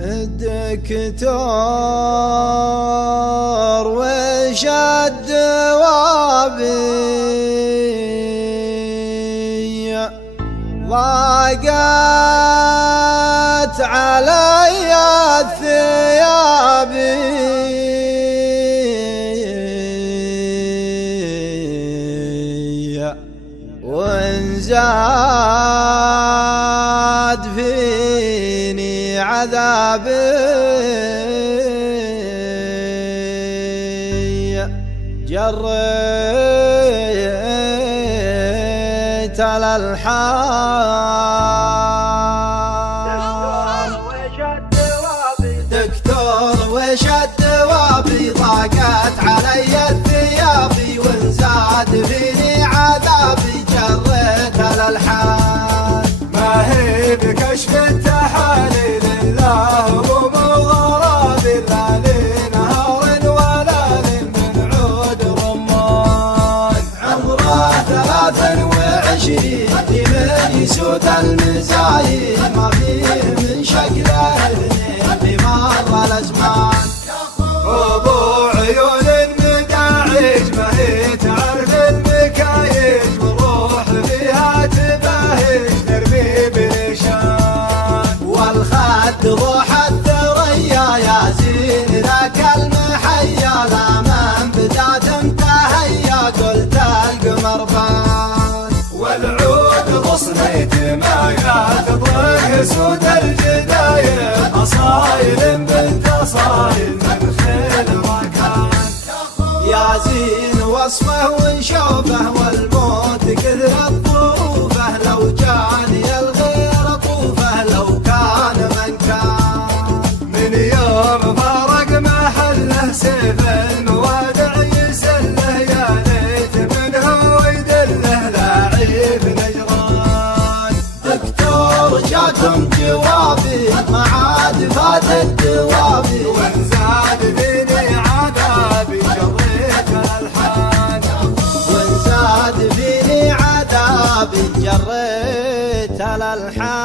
الدكتور وش الدوابي ضاقت علي الثياب وانزاد فيني عذابي جريت على الحال دكتور وش الدوابي ضاقت علي الثيابي وانزاد فيني عذابي جريت على الحال ما هي بكشف التحاليل الا هموم وغرابي لا لنهار ولا من عود رمان عمره 23 لمن يسود المزايد ما فيه من شكله اثنين لمر الازمان ابو عيون مداعج ما هي تعرف المكايج وروح فيها تباهج نرمي بنشان والخد روح الثريا يا زين ذاك المحيا لا من بدات انتهيا قلت القمر بان والعود غصنيت ما تطرق سود الجدايل اصايل بنت اصايل من خيل ركان يا زين وصفه وشوفه والموت كثر الطوفه لو جاني الغير طوفه لو كان من كان من يوم فارق محله سيف الموادع يسله يا ليت منه ويدله لاعب نجران دكتور جاكم جوابي ما عاد فات الدوابي وانزاد فيني عذابي جريت الحان وانزاد فيني عذابي جريت على الحال